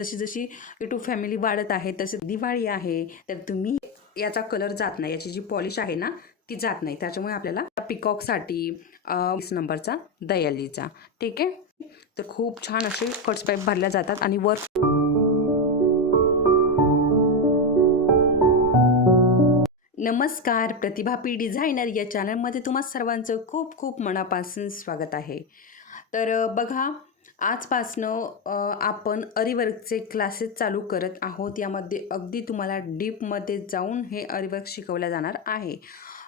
जशी जशी YouTube family वाढत आहे तसे दिवाळी आहे तर तुम्ही याचा कलर जात नाही. याची जी पॉलिश आहे ना ती जात नाही. त्याच्यामुळे आपल्याला पिकॉकसाठी वीस नंबरचा दयालीचा. ठीक आहे? तर खूप छान असे कट्स पाईप भरल्या जातात आणि वर नमस्कार! प्रतिभा पी डिझायनर या चॅनलमध्ये तुम्हा सर्वांचं खूप खूप मनापासून स्वागत आहे. तर बघा आजपासनं आपण अरिवर्कचे क्लासेस चालू करत आहोत. यामध्ये अगदी तुम्हाला डीपमध्ये जाऊन हे अरिवर्क शिकवलं जाणार आहे.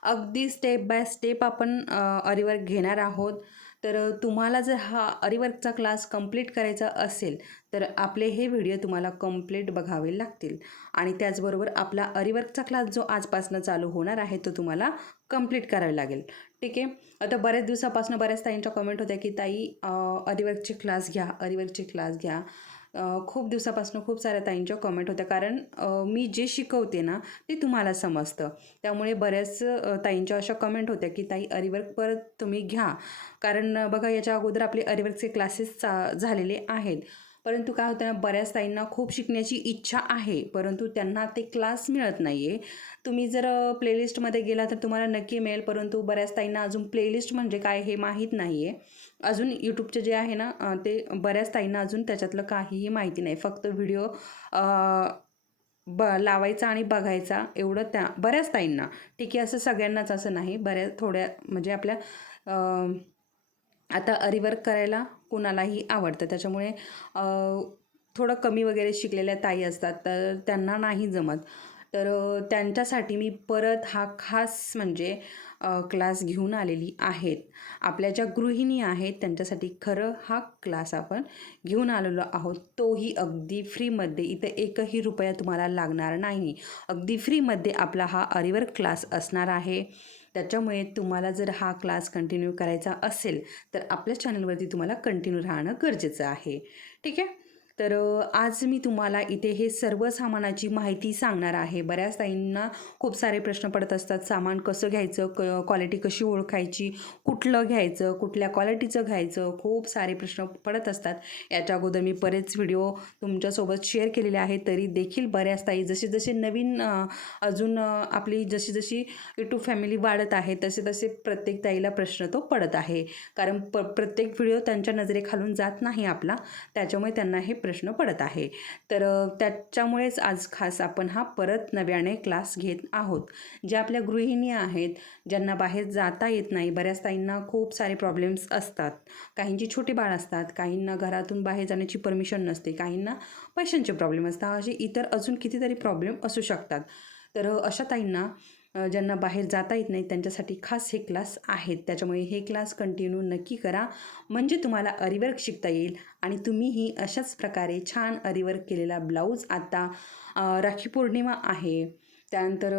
अगदी स्टेप बाय स्टेप आपण अरिवर्क घेणार आहोत. तर तुम्हाला जर हा अरिवर्कचा क्लास कंप्लीट करायचा असेल तर आपले हे व्हिडिओ तुम्हाला कंप्लीट बघावे लागतील. आणि त्याचबरोबर आपला अरिवर्कचा क्लास जो आजपासून चालू होणार आहे तो तुम्हाला कंप्लीट करावा लागेल. ठीक आहे? आता बऱ्याच दिवसापासून बऱ्याच ताईंच्या कमेंट होत्या की ताई अरिवर्कचे क्लास घ्या अरिवर्कचे क्लास घ्या. खूप दिवसापासून खूप साऱ्या ताईंच्या कमेंट होत्या. कारण मी जे शिकवते ना ते तुम्हाला समजतं. त्यामुळे बऱ्याच ताईंच्या अशा कमेंट होत्या की ताई अरिवर्क परत तुम्ही घ्या. कारण बघा याच्या अगोदर आपले अरिवर्कचे क्लासेस चा झालेले आहेत. परंतु काय होतं ना बऱ्याच ताईंना खूप शिकण्याची इच्छा आहे. परंतु त्यांना ते क्लास मिळत नाही आहे तुम्ही जर प्लेलिस्टमध्ये गेला तर तुम्हाला नक्की मिळेल. परंतु बऱ्याच ताईंना अजून प्लेलिस्ट म्हणजे काय हे माहीत नाही आहे अजून यूट्यूबचे जे आहे ना ते बऱ्याच ताईंना अजून त्याच्यातलं काहीही माहिती नाही. फक्त व्हिडिओ ब लावायचा आणि बघायचा एवढं त्या बऱ्याच ताईंना. ठीक आहे असं सगळ्यांनाच असं नाही. बऱ्याच थोड्या म्हणजे आपल्या आता अरिवर्क करायला कुणालाही आवडतं. त्याच्यामुळे थोडं कमी वगैरे शिकलेल्या ताई असतात तर त्यांना नाही जमत. तर त्यांच्यासाठी मी परत हा खास म्हणजे क्लास घेऊन आलेली आहेत. आपल्या ज्या गृहिणी आहेत त्यांच्यासाठी खरं हा क्लास आपण घेऊन आलेलो आहोत. तोही अगदी फ्रीमध्ये. इथं एकही रुपया तुम्हाला लागणार नाही. अगदी फ्रीमध्ये आपला हा अरिवर क्लास असणार आहे. त्याच्यामुळे तुम्हाला जर हा क्लास कंटिन्यू करायचा असेल तर आपल्या चॅनलवरती तुम्हाला कंटिन्यू राहणं गरजेचं आहे. ठीक आहे? तर आज मी तुम्हाला इथे हे सर्व सामानाची माहिती सांगणार आहे. बऱ्याच ताईंना खूप सारे प्रश्न पडत असतात. सामान कसं घ्यायचं? क क्वालिटी कशी ओळखायची? कुठलं घ्यायचं? कुठल्या क्वालिटीचं घ्यायचं? खूप सारे प्रश्न पडत असतात. याच्या अगोदर मी बरेच व्हिडिओ तुमच्यासोबत शेअर केलेले आहेत. तरी देखील बऱ्याच ताई जसे जसे नवीन अजून आपली जशी जशी यूट्यूब फॅमिली वाढत आहे तसे तसे प्रत्येक ताईला प्रश्न तो पडत आहे. कारण प प्रत्येक व्हिडिओ त्यांच्या नजरेखालून जात नाही आपला. त्याच्यामुळे त्यांना हे प्रश्न पडत आहे. तर त्याच्यामुळेच आज खास आपण हा परत नव्याने क्लास घेत आहोत. ज्या आपल्या गृहिणी आहेत ज्यांना बाहेर जाता येत नाही बऱ्याच ताईंना खूप सारे प्रॉब्लेम्स असतात. काहींची छोटी बाळ असतात काहींना घरातून बाहेर जाण्याची परमिशन नसते काहींना पैशांचे प्रॉब्लेम असतात असे इतर अजून कितीतरी प्रॉब्लेम असू शकतात. तर अशा ताईंना ज्यांना बाहेर जाता येत नाही त्यांच्यासाठी खास हे क्लास आहेत. त्याच्यामुळे हे क्लास कंटिन्यू नक्की करा. म्हणजे तुम्हाला अरिवर्क शिकता येईल आणि तुम्हीही अशाच प्रकारे छान अरिवर्क केलेला ब्लाऊज आता राखी पौर्णिमा आहे. त्यानंतर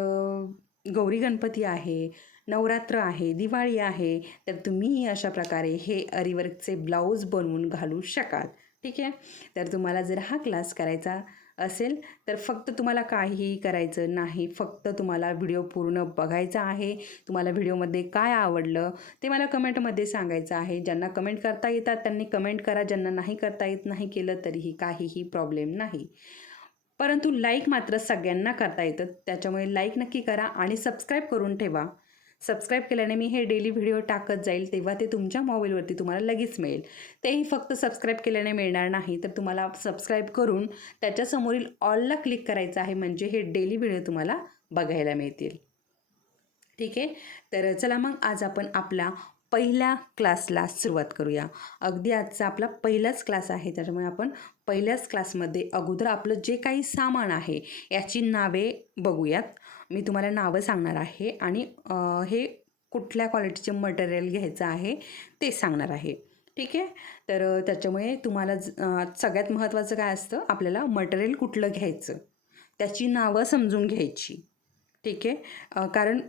गौरी गणपती आहे नवरात्र आहे दिवाळी आहे. तर तुम्हीही अशा प्रकारे हे अरिवर्कचे ब्लाऊज बनवून घालू शकाल. ठीक आहे? तर तुम्हाला जर हा क्लास करायचा असेल तर फक्त तुम्हाला काहीही करायचं नाही. फक्त तुम्हाला व्हिडिओ पूर्ण बघायचा आहे. तुम्हाला व्हिडिओमध्ये काय आवडलं ते मला कमेंटमध्ये सांगायचं आहे. ज्यांना कमेंट करता येतात त्यांनी कमेंट करा. ज्यांना नाही करता येत नाही केलं तरीही काहीही प्रॉब्लेम नाही. परंतु लाईक मात्र सगळ्यांना करता येतं. त्याच्यामुळे लाईक नक्की करा आणि सबस्क्राईब करून ठेवा. सबस्क्राईब केल्याने मी हे डेली व्हिडिओ टाकत जाईल तेव्हा ते तुमच्या मोबाईलवरती तुम्हाला लगेच मिळेल. तेही फक्त सबस्क्राईब केल्याने मिळणार नाही तर तुम्हाला सबस्क्राईब करून त्याच्यासमोरील ऑलला क्लिक करायचं आहे म्हणजे हे डेली व्हिडिओ तुम्हाला बघायला मिळतील. ठीक आहे? तर चला मग आज आपण आपला पहिल्या क्लासला सुरुवात करूया. अगदी आजचा आपला पहिलाच क्लास आहे त्याच्यामुळे आपण पहिल्याच क्लासमध्ये अगोदर आपलं जे काही सामान आहे याची नावे बघूयात. मी तुम्हाला नावं सांगणार आहे आणि हे कुठल्या क्वालिटीचे मटेरियल घ्यायचं आहे ते सांगणार आहे. ठीक आहे? तर त्याच्यामुळे तुम्हाला ज- सगळ्यात महत्त्वाचं काय असतं? आपल्याला मटेरियल कुठलं घ्यायचं? त्याची नावं समजून घ्यायची. ठीक आहे? कारण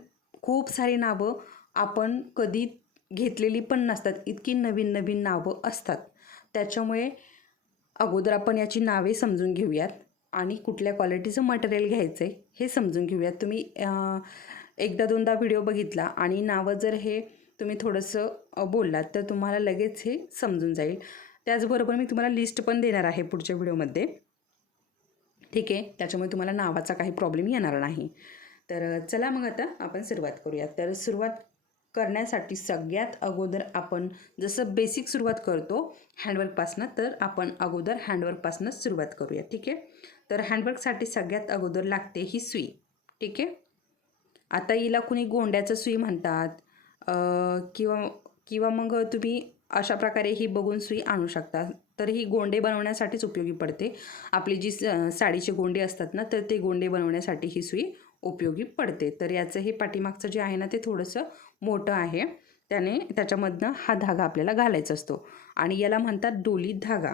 खूप सारी नावं आपण कधी घेतलेली पण नसतात. इतकी नवीन नवीन नावं असतात. त्याच्यामुळे अगोदर आपण याची नावे समजून घेऊयात. आणि कुठल्या क्वालिटीचं मटेरियल घ्यायचं आहे हे समजून घेऊयात. तुम्ही एकदा दोनदा व्हिडिओ बघितला आणि नावं जर हे तुम्ही थोडंसं बोललात तर तुम्हाला लगेच हे समजून जाईल. त्याचबरोबर मी तुम्हाला लिस्ट पण देणार आहे पुढच्या व्हिडिओमध्ये ठीक आहे? त्याच्यामुळे तुम्हाला नावाचा काही प्रॉब्लेम येणार नाही. तर चला मग आता आपण सुरुवात करूया तर सुरुवात करण्यासाठी सगळ्यात अगोदर आपण जसं बेसिक सुरुवात करतो हँडवर्कपासनं तर आपण अगोदर हँडवर्कपासनंच सुरुवात करूया ठीक आहे? तर हँडवर्कसाठी सगळ्यात अगोदर लागते ही सुई. ठीक आहे? आता हिला कुणी गोंड्याचं सुई म्हणतात किंवा किंवा मग तुम्ही अशा प्रकारे ही बघून सुई आणू शकता. तर ही गोंडे बनवण्यासाठीच उपयोगी पडते. आपली जी स- साडीचे गोंडे असतात ना तर ते गोंडे बनवण्यासाठी ही सुई उपयोगी पडते. तर याचं हे पाठीमागचं जे आहे ना ते थोडंसं मोठं आहे. त्याने त्याच्यामधनं हा धागा आपल्याला घालायचा असतो. आणि याला म्हणतात डोली धागा.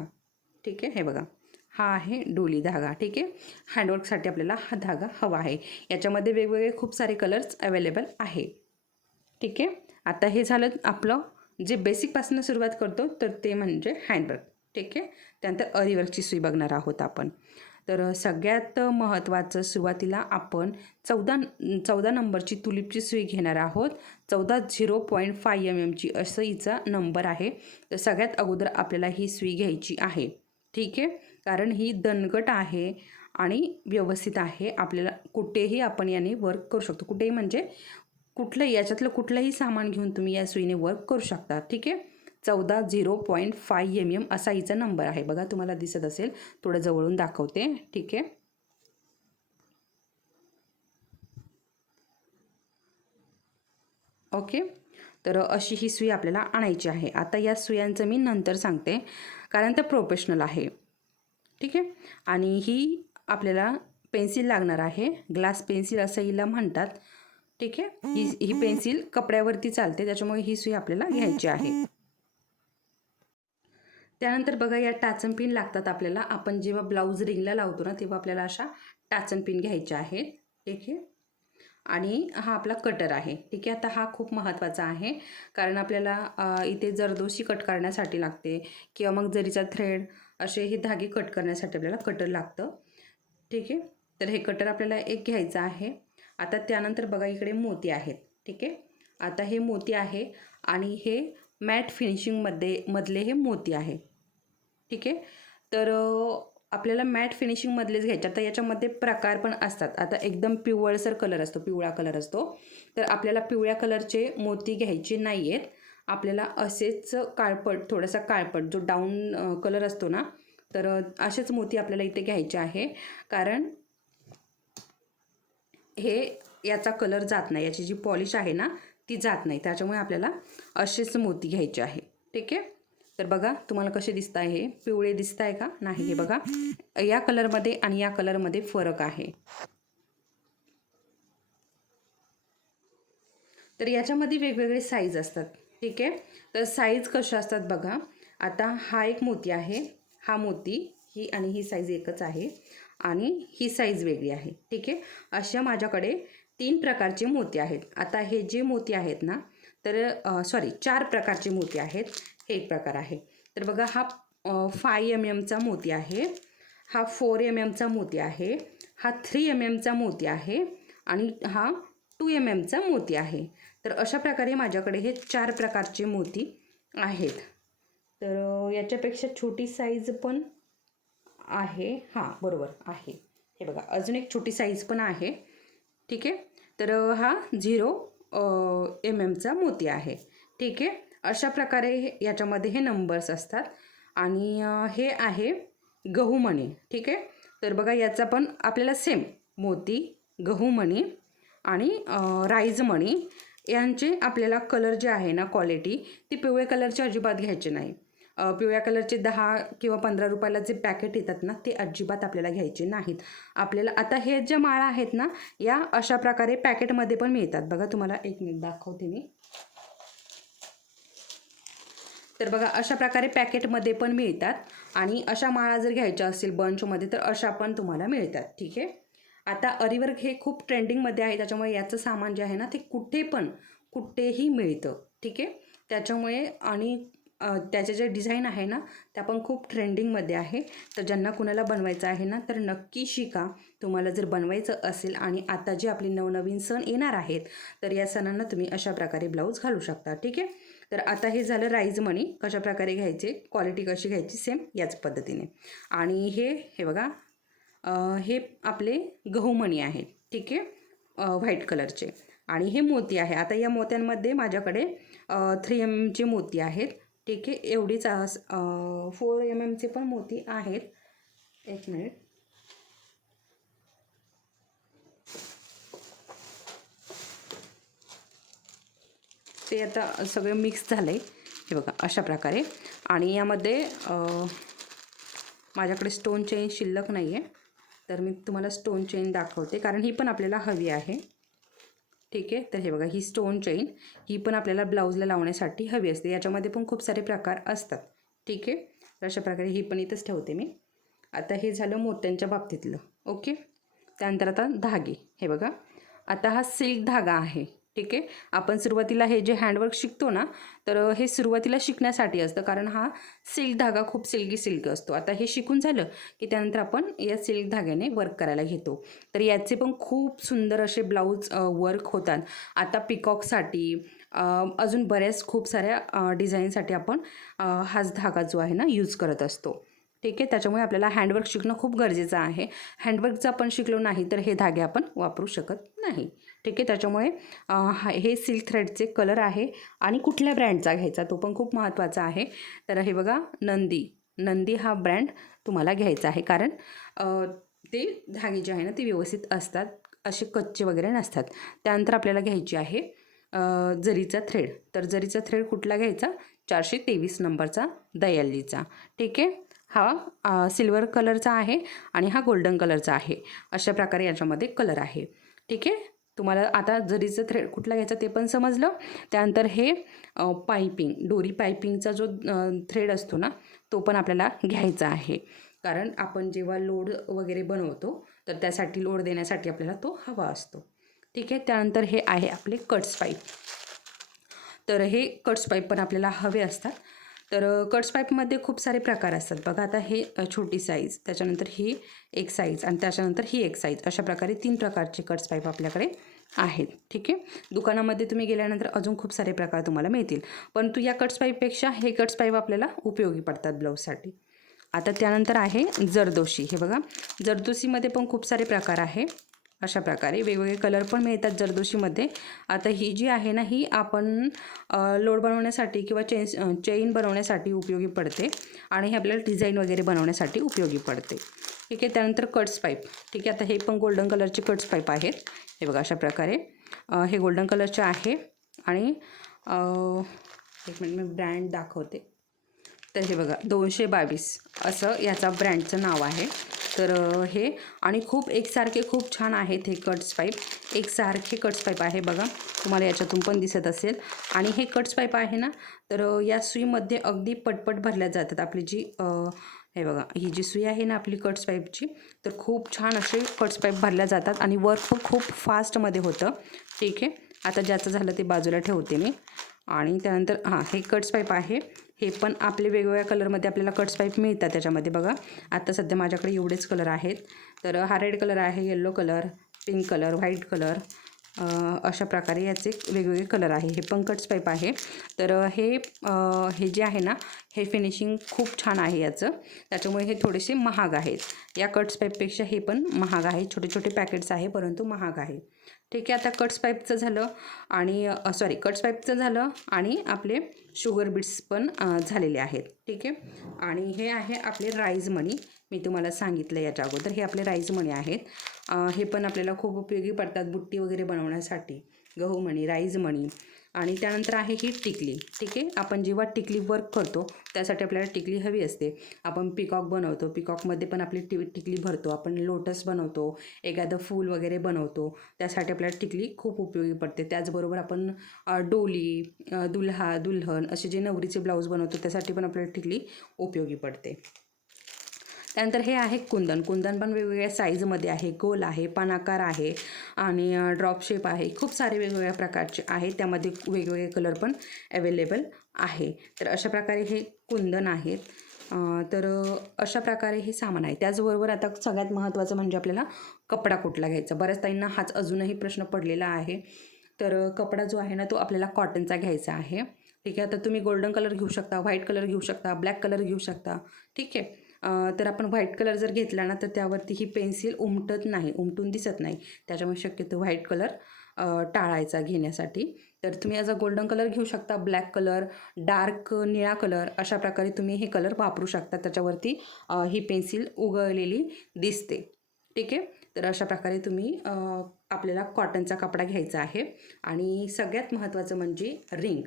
ठीक आहे? हे बघा. हा आहे डोली धागा ठीक आहे? हँडवर्कसाठी आपल्याला हा धागा हवा आहे. याच्यामध्ये वेगवेगळे खूप सारे कलर्स अवेलेबल आहे. ठीक आहे? आता हे झालं आपलं जे बेसिकपासून सुरुवात करतो तर ते म्हणजे हँडवर्क ठीक आहे? त्यानंतर अरिवर्कची सुई बघणार आहोत आपण. तर सगळ्यात महत्त्वाचं सुरुवातीला आपण चौदा चौदा नंबरची तुलिपची सुई घेणार आहोत. चौदा झिरो पॉईंट फाय एम एमची असं हिचा नंबर आहे. तर सगळ्यात अगोदर आपल्याला ही सुई घ्यायची आहे. ठीक आहे? कारण ही दणकट आहे आणि व्यवस्थित आहे. आपल्याला कुठेही आपण याने वर्क करू शकतो. कुठेही म्हणजे कुठलंही याच्यातलं कुठलंही सामान घेऊन तुम्ही या सुईने वर्क करू शकता. ठीक आहे? चौदा zero point five M M असा हिचा नंबर आहे. बघा तुम्हाला दिसत असेल. थोडं जवळून दाखवते. ठीक आहे? ओके? तर अशी ही सुई आपल्याला आणायची आहे. आता या सुयांचं मी नंतर सांगते. कारण त्या प्रोफेशनल आहे. ठीक आहे? आणि ही आपल्याला पेन्सिल लागणार आहे. ग्लास पेन्सिल असं हिला म्हणतात. ठीक आहे? ही ही पेन्सिल कपड्यावरती चालते. त्याच्यामुळे ही सुई आपल्याला घ्यायची आहे. त्यानंतर बघा या टाचन पिन लागतात आपल्याला. आपण जेव्हा ब्लाऊज रिंगला लावतो ना तेव्हा आपल्याला अशा टाचन पिन घ्यायच्या आहेत. ठीक आहे? आणि हा आपला कटर आहे. ठीक आहे? आता हा खूप महत्त्वाचा आहे. कारण आपल्याला इथे जरदोशी कट करण्यासाठी लागते. किंवा मग जरीचा थ्रेड असे हे धागे कट करण्यासाठी आपल्याला कटर लागतं. ठीक आहे? तर हे कटर आपल्याला एक घ्यायचं आहे. आता त्यानंतर बघा इकडे मोती आहेत. ठीक आहे? आता हे मोती आहे आणि हे मॅट फिनिशिंगमध्ये मधले हे मोती आहे. ठीक आहे? तर आपल्याला मॅट फिनिशिंगमधलेच घ्यायचे. आता याच्यामध्ये प्रकार पण असतात. आता एकदम पिवळसर कलर असतो पिवळा कलर असतो. तर आपल्याला पिवळ्या कलरचे मोती घ्यायचे नाही आहेत आपल्याला असेच काळपट थोडासा काळपट जो डाऊन कलर असतो ना तर असेच मोती आपल्याला इथे घ्यायचे आहे. कारण हे याचा कलर जात नाही. याची जी पॉलिश आहे ना ती जात नाही. त्याच्यामुळे आपल्याला असेच मोती घ्यायचे आहे. ठीक आहे? तर बघा तुम्हाला कसे दिसत आहे हे. पिवळे दिसत आहे का? नाही हे बघा. या कलरमध्ये आणि या कलरमध्ये फरक आहे. तर याच्यामध्ये वेगवेगळे साईज असतात. ठीक आहे? तर साईज कशा असतात बघा. आता हा एक मोती आहे. हा मोती ही आणि ही साईज एकच आहे. आणि ही साईज वेगळी आहे. ठीक आहे? अशा माझ्याकडे तीन प्रकारचे मोती आहेत. आता हे जे मोती आहेत ना तर सॉरी चार प्रकारचे मोती आहेत. हे एक प्रकार आहे. तर बघा हा फाय एम एमचा मोती आहे. हा फोर एम एमचा मोती आहे. हा थ्री एम एमचा मोती आहे. आणि हा टू एम एमचा मोती आहे. तर अशा प्रकारे माझ्याकडे हे चार प्रकारचे मोती आहेत. तर याच्यापेक्षा छोटी साईज पण आहे. हां बरोबर आहे. हे बघा अजून एक छोटी साईज पण आहे. ठीक आहे? तर हा झिरो एम एमचा मोती आहे. ठीक आहे? अशा प्रकारे हे- याच्यामध्ये हे नंबर्स असतात. आणि हे आहे गहूमणी ठीक आहे? तर बघा याचा पण आपल्याला सेम मोती गहूमणी आणि राईजमणी यांचे आपल्याला कलर जे आहे ना क्वालिटी ती पिवळ्या कलरची अजिबात घ्यायची नाही. पिवळ्या कलरचे दहा किंवा पंधरा रुपयाला जे पॅकेट येतात ना ते अजिबात आपल्याला घ्यायचे नाहीत. आपल्याला आता हे ज्या माळा आहेत ना या अशा प्रकारे पॅकेटमध्ये पण मिळतात. बघा तुम्हाला एक मिनिट दाखवते मी. तर बघा अशा प्रकारे पॅकेटमध्ये पण मिळतात आणि अशा माळा जर घ्यायच्या असतील बंचमध्ये तर अशा पण तुम्हाला मिळतात. ठीक आहे? आता अरिवर्क हे खूप ट्रेंडिंगमध्ये आहे त्याच्यामुळे याचं सामान जे आहे ना ते कुठे पण कुठेही मिळतं ठीक आहे? त्याच्यामुळे आणि त्याचे जे डिझाईन आहे ना त्या पण खूप ट्रेंडिंगमध्ये आहे. तर ज्यांना कुणाला बनवायचं आहे ना तर नक्की शिका. तुम्हाला जर बनवायचं असेल आणि आता जे आपले नवनवीन सण येणार आहेत तर या सणांना तुम्ही अशा प्रकारे ब्लाऊज घालू शकता ठीक आहे? तर आता हे झालं राईज मणी कशा प्रकारे घ्यायचे? क्वालिटी कशी घ्यायची? सेम याच पद्धतीने. आणि हे हे बघा हे आपले गहूमणी आहेत ठीक आहे? व्हाईट कलरचे. आणि हे मोती आहे. आता या मोत्यांमध्ये माझ्याकडे थ्री एम एमचे मोती आहेत ठीक आहे? एवढीच फोर एम एमचे पण मोती आहेत. एक मिनिट ते आता सगळं मिक्स झालं आहे हे बघा अशा प्रकारे. आणि यामध्ये माझ्याकडे स्टोन चेन शिल्लक नाही आहे तर मी तुम्हाला स्टोन चेन दाखवते कारण ही पण आपल्याला हवी आहे. ठीक आहे? तर हे बघा ही स्टोन चेन ही पण आपल्याला ब्लाऊजला लावण्यासाठी हवी असते. याच्यामध्ये पण खूप सारे प्रकार असतात. ठीक आहे? तर अशा प्रकारे ही पण इथंच ठेवते मी. आता हे झालं मोत्यांच्या बाबतीतलं. ओके? त्यानंतर आता धागे. हे बघा. आता हा सिल्क धागा आहे. ठीक आहे? आपण सुरुवातीला हे जे हँडवर्क शिकतो ना तर हे सुरुवातीला शिकण्यासाठी असतं. कारण हा सिल्क धागा खूप सिल्की सिल्क असतो. आता हे शिकून झालं की त्यानंतर आपण या सिल्क धाग्याने वर्क करायला घेतो. तर याचे पण खूप सुंदर असे ब्लाऊज वर्क होतात. आता पिकॉकसाठी अजून बऱ्याच खूप साऱ्या डिझाईनसाठी आपण हाच धागा जो आहे ना यूज करत असतो. ठीक आहे? त्याच्यामुळे आपल्याला हँडवर्क शिकणं खूप गरजेचं आहे. हँडवर्कचं आपण शिकलो नाही तर हे धागे आपण वापरू शकत नाही. ठीक आहे? त्याच्यामुळे हा- हे सिल्क थ्रेडचे कलर आहे आणि कुठल्या ब्रँडचा घ्यायचा? तो पण खूप महत्त्वाचा आहे. तर हे बघा नंदी. नंदी हा ब्रँड तुम्हाला घ्यायचा आहे. कारण ते धागे जे आहे ना ते व्यवस्थित असतात. असे कच्चे वगैरे नसतात. त्यानंतर आपल्याला घ्यायची आहे जरीचा थ्रेड. तर जरीचा थ्रेड कुठला घ्यायचा? चारशे तेवीस नंबरचा दयालीचा. ठीक आहे? हा सिल्वर कलरचा आहे आणि हा गोल्डन कलरचा आहे. अशा प्रकारे याच्यामध्ये कलर आहे. ठीक आहे? तुम्हाला आता जरीचं थ्रेड कुठला घ्यायचं ते पण समजलं. त्यानंतर हे पायपिंग डोरी पायपिंगचा जो थ्रेड असतो ना तो पण आपल्याला घ्यायचा आहे. कारण आपण जेव्हा लोड वगैरे बनवतो तर त्यासाठी लोड देण्यासाठी आपल्याला तो हवा असतो. ठीक आहे? त्यानंतर हे आहे आपले कट्स पाईप तर हे कट्स पाईप पण आपल्याला हवे असतात. तर कट्स पाईपमध्ये खूप सारे प्रकार असतात. बघा आता हे छोटी साईज त्याच्यानंतर ही एक साईज आणि त्याच्यानंतर ही एक साईज अशा प्रकारे तीन प्रकारचे कट्स पाईप आपल्याकडे आहेत. ठीक आहे? दुकानामध्ये तुम्ही गेल्यानंतर अजून खूप सारे प्रकार तुम्हाला मिळतील. परंतु या कट्स पाईपपेक्षा हे कट्स पाईप आपल्याला उपयोगी पडतात ब्लाऊजसाठी आता त्यानंतर आहे जरदोशी. हे बघा जरदोशीमध्ये पण खूप सारे प्रकार आहे. अशा प्रकारे वेगवेगळे कलर पण मिळतात जरदोशीमध्ये आता ही जी आहे ना ही आपण लोड बनवण्यासाठी किंवा चेन चेन बनवण्यासाठी उपयोगी पडते आणि हे आपल्याला डिझाईन वगैरे बनवण्यासाठी उपयोगी पडते. ठीक आहे त्यानंतर कट्स पाईप ठीक आहे आता हे पण गोल्डन कलरचे कट्स पाईप आहेत. हे बघा अशा प्रकारे. हे गोल्डन कलरचे आहे आणि एक मिनिट मी ब्रँड दाखवते. तर हे बघा दोनशे बावीस असं याचा ब्रँडचं नाव आहे. तर हे. आणि खूप एकसारखे खूप छान आहेत हे कट्स पाईप एकसारखे कट्स पाईप आहे बघा. तुम्हाला याच्यातून पण दिसत असेल. आणि हे कट्स पाईप आहे ना तर या सुईमध्ये अगदी पटपट भरल्या जातात आपली जी हे बघा ही जी सुई आहे ना आपली कट्स पाईपची तर खूप छान असे कट्स पाईप भरल्या जातात. आणि वर्क पण खूप फास्टमध्ये होतं. ठीक आहे? आता ज्याचं झालं ते बाजूला ठेवते मी. आणि त्यानंतर हां हे कट्स पाईप आहे. हे पण आपले वेगवेगळ्या कलरमध्ये आपल्याला कट्स पाईप मिळतात त्याच्यामध्ये बघा. आत्ता सध्या माझ्याकडे एवढेच कलर आहेत. तर हा रेड कलर आहे yellow colour pink colour white colour अशा प्रकारे याचे वेगवेगळे कलर आहे. हे पण कट्स पाईप आहे. तर हे हे जे आहे ना हे फिनिशिंग खूप छान आहे याचं. त्याच्यामुळे हे थोडेसे महाग आहेत. या कट्स पाईपपेक्षा हे पण महाग आहे. छोटे छोटे पॅकेट्स आहे परंतु महाग आहे. ठीक आहे आता कट्स पाईपचं झालं आणि सॉरी कट्स पाईपचं झालं आणि आपले शुगर बीट्स पण झालेले आहेत. ठीक आहे? आणि हे आहे आपले राईज मणी मी तुम्हाला सांगितलं याच्या अगोदर हे आपले राईज मणी आहेत. हे पण आपल्याला खूप उपयोगी पडतात बुट्टी वगैरे बनवण्यासाठी. गहू मणी राईज मणी आणि त्यानंतर आहे ही टिकली. ठीक आहे? आपण जेव्हा टिकली वर्क करतो त्यासाठी आपल्याला टिकली हवी असते. आपण पिकॉक बनवतो. पिकॉकमध्ये पण आपली टि टिकली भरतो. आपण लोटस बनवतो. एखादं फूल वगैरे बनवतो. त्यासाठी आपल्याला टिकली खूप उपयोगी पडते. त्याचबरोबर आपण डोली दुल्हा दुल्हन असे जे नवरीचे ब्लाऊज बनवतो त्यासाठी पण आपल्याला टिकली उपयोगी पडते. त्यानंतर हे आहे कुंदन. कुंदन पण वेगवेगळ्या साईजमध्ये आहे. गोल आहे पानाकार आहे आणि ड्रॉप शेप आहे. खूप सारे वेगवेगळ्या प्रकारचे आहे त्यामध्ये वेगवेगळे कलर पण अवेलेबल आहे. तर अशा प्रकारे हे कुंदन आहेत. तर अशा प्रकारे हे सामान आहे. त्याचबरोबर आता सगळ्यात महत्त्वाचं म्हणजे आपल्याला कपडा कुठला घ्यायचा? बऱ्याच ताईंना हाच अजूनही प्रश्न पडलेला आहे. तर कपडा जो आहे ना तो आपल्याला कॉटनचा घ्यायचा आहे. ठीक आहे? आता तुम्ही गोल्डन कलर घेऊ शकता व्हाईट कलर घेऊ शकता ब्लॅक कलर घेऊ शकता. ठीक आहे? तर आपण व्हाईट कलर जर घेतला ना तर त्यावरती ही पेन्सिल उमटत नाही उमटून दिसत नाही. त्याच्यामुळे शक्यतो व्हाईट कलर टाळायचा घेण्यासाठी. तर तुम्ही ॲज अ गोल्डन कलर घेऊ शकता ब्लॅक कलर डार्क निळा कलर अशा प्रकारे तुम्ही हे कलर वापरू शकता. त्याच्यावरती ही पेन्सिल उगळलेली दिसते. ठीक आहे? तर अशा प्रकारे तुम्ही आपल्याला कॉटनचा कपडा घ्यायचा आहे. आणि सगळ्यात महत्त्वाचं म्हणजे रिंग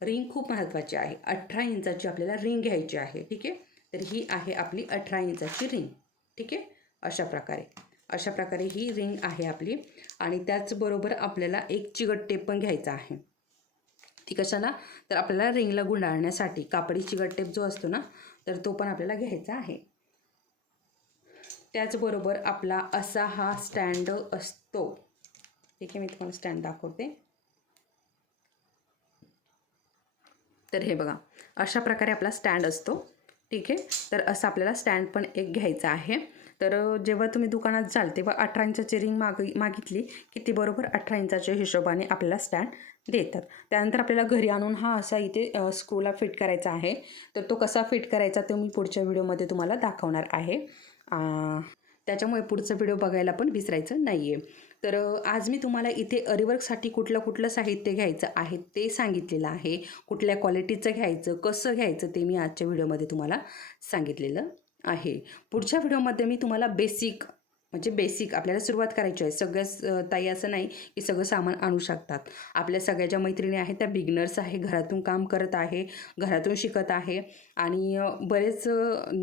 रिंग खूप महत्त्वाची आहे. अठरा इंचाची आपल्याला रिंग घ्यायची आहे. ठीक आहे? तर ही आहे आपली अठरा इंचाची रिंग. ठीक आहे? अशा प्रकारे. अशा प्रकारे ही रिंग आहे आपली. आणि त्याचबरोबर आपल्याला एक चिगट टेप पण घ्यायचा आहे. ती कशाला? तर आपल्याला रिंगला गुंडाळण्यासाठी कापडी चिगट टेप जो असतो ना तर तो पण आपल्याला घ्यायचा आहे. त्याचबरोबर आपला असा हा स्टँड असतो. ठीक आहे मी तुम्हाला स्टँड दाखवते. तर हे बघा अशा प्रकारे आपला स्टँड असतो. ठीक आहे. तर असं आपल्याला स्टँड पण एक घ्यायचा आहे. तर जेव्हा तुम्ही दुकानात जाल तेव्हा अठरा इंचाची रिंग माग मागितली की ती बरोबर अठरा इंचाच्या हिशोबाने आपल्याला स्टँड देतात. त्यानंतर आपल्याला घरी आणून हा असा इथे स्क्रूला फिट करायचा आहे. तर तो कसा फिट करायचा तो मी पुढच्या व्हिडिओमध्ये तुम्हाला दाखवणार आहे. त्याच्यामुळे पुढचा व्हिडिओ बघायला पण विसरायचं नाही आहे तर आज मी तुम्हाला इथे अरिवर्कसाठी कुठलं कुठलं साहित्य घ्यायचं आहे ते सांगितलेलं आहे. कुठल्या क्वालिटीचं घ्यायचं कसं घ्यायचं ते मी आजच्या व्हिडिओमध्ये तुम्हाला सांगितलेलं आहे. पुढच्या व्हिडिओमध्ये मी तुम्हाला बेसिक म्हणजे बेसिक आपल्याला सुरुवात करायची आहे. सगळ्याच ताई असं नाही की सगळं सामान आणू शकतात. आपल्या सगळ्या ज्या मैत्रिणी आहेत त्या बिगनर्स आहे घरातून काम करत आहे घरातून शिकत आहे आणि बरेच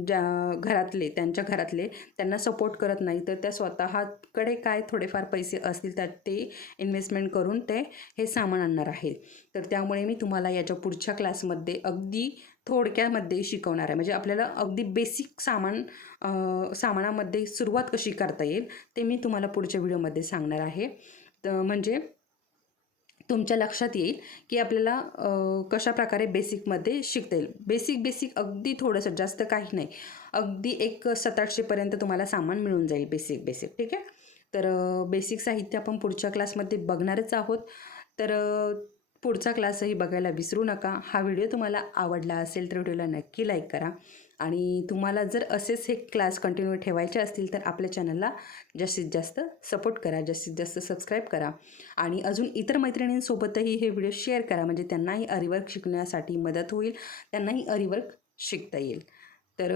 ज्या घरातले त्यांच्या घरातले त्यांना सपोर्ट करत नाही. तर त्या स्वतःकडे काय थोडेफार पैसे असतील त्यात ते इन्व्हेस्टमेंट करून ते हे सामान आणणार आहेत. तर त्यामुळे मी तुम्हाला याच्या पुढच्या क्लासमध्ये अगदी थोडक्यामध्ये शिकवणार आहे. म्हणजे आपल्याला अगदी बेसिक सामान सामानामध्ये सुरुवात कशी करता येईल ते मी तुम्हाला पुढच्या व्हिडिओमध्ये सांगणार आहे. तर म्हणजे तुमच्या लक्षात येईल की आपल्याला कशाप्रकारे कशा प्रकारे बेसिकमध्ये शिकता येईल. बेसिक बेसिक अगदी थोडंसं जास्त काही नाही. अगदी एक सात आठशेपर्यंत तुम्हाला सामान मिळून जाईल बेसिक बेसिक ठीक आहे? तर बेसिक साहित्य आपण पुढच्या क्लासमध्ये बघणारच आहोत. तर पुढचा क्लासही बघायला विसरू नका. हा व्हिडिओ तुम्हाला आवडला असेल तर व्हिडिओला नक्की लाईक करा. आणि तुम्हाला जर असेच हे क्लास कंटिन्यू ठेवायचे असतील तर आपल्या चॅनलला जास्तीत जास्त सपोर्ट करा जास्तीत जास्त सबस्क्राईब करा. आणि अजून इतर मैत्रिणींसोबतही हे व्हिडिओ शेअर करा म्हणजे त्यांनाही अरिवर्क शिकण्यासाठी मदत होईल त्यांनाही अरिवर्क शिकता येईल. तर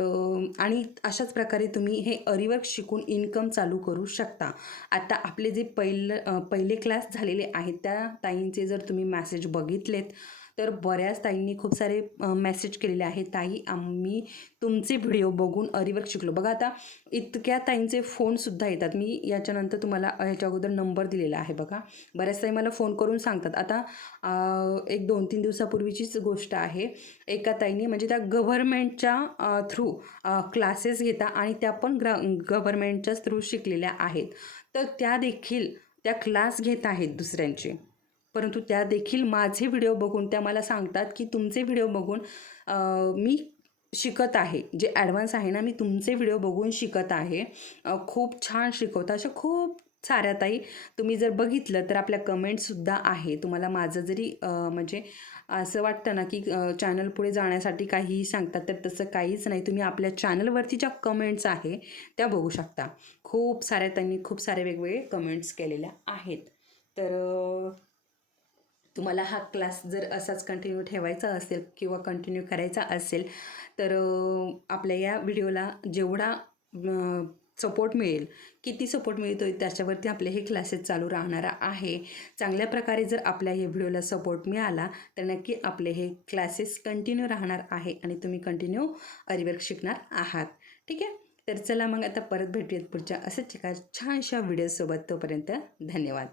आणि अशाच प्रकारे तुम्ही हे अरिवर्क शिकून इन्कम चालू करू शकता. आता आपले जे पहिलं पहिले क्लास झालेले आहेत त्या ताईंचे जर तुम्ही मॅसेज बघितलेत तर बऱ्याच ताईंनी खूप सारे मेसेज केलेले आहेत. ताई आम्ही तुमचे व्हिडिओ बघून अरिवर्क शिकलो. बघा आता इतक्या ताईंचे फोनसुद्धा येतात. मी याच्यानंतर तुम्हाला ह्याच्या अगोदर नंबर दिलेला आहे बघा. बऱ्याच ताई मला फोन करून सांगतात. आता एक दोन तीन दिवसापूर्वीचीच गोष्ट आहे. एका ताईने म्हणजे त्या गव्हर्मेंटच्या थ्रू क्लासेस घेता आणि त्या पण ग्र गव्हर्मेंटच्याच थ्रू शिकलेल्या आहेत. तर त्या देखील त्या क्लास घेत आहेत दुसऱ्यांचे. परंतु त्या देखील माझे व्हिडिओ बघून त्या मला सांगतात की तुमचे व्हिडिओ बघून मी शिकत आहे. जे ॲडव्हान्स आहे ना मी तुमचे व्हिडिओ बघून शिकत आहे. खूप छान शिकवता. अशा खूप साऱ्या ताई तुम्ही जर बघितलं तर आपल्या कमेंटसुद्धा आहे. तुम्हाला माझं जरी म्हणजे असं वाटतं ना की चॅनल पुढे जाण्यासाठी काहीही सांगतात तर तसं काहीच नाही. तुम्ही आपल्या चॅनलवरती ज्या कमेंट्स आहे त्या बघू शकता. खूप साऱ्या त्यांनी खूप सारे वेगवेगळे कमेंट्स केलेल्या आहेत. तर तुम्हाला हा क्लास जर असाच कंटिन्यू ठेवायचा असेल किंवा कंटिन्यू करायचा असेल तर आपल्या या व्हिडिओला जेवढा सपोर्ट मिळेल किती सपोर्ट मिळतो आहे त्याच्यावरती आपले हे क्लासेस चालू राहणार आहे. चांगल्या प्रकारे जर आपल्या या व्हिडिओला सपोर्ट मिळाला तर नक्की आपले हे क्लासेस कंटिन्यू राहणार आहे आणि तुम्ही कंटिन्यू अरिवर्क शिकणार आहात. ठीक आहे? तर चला मग आता परत भेटूयात पुढच्या असंच एका छानशा व्हिडिओसोबत तोपर्यंत धन्यवाद.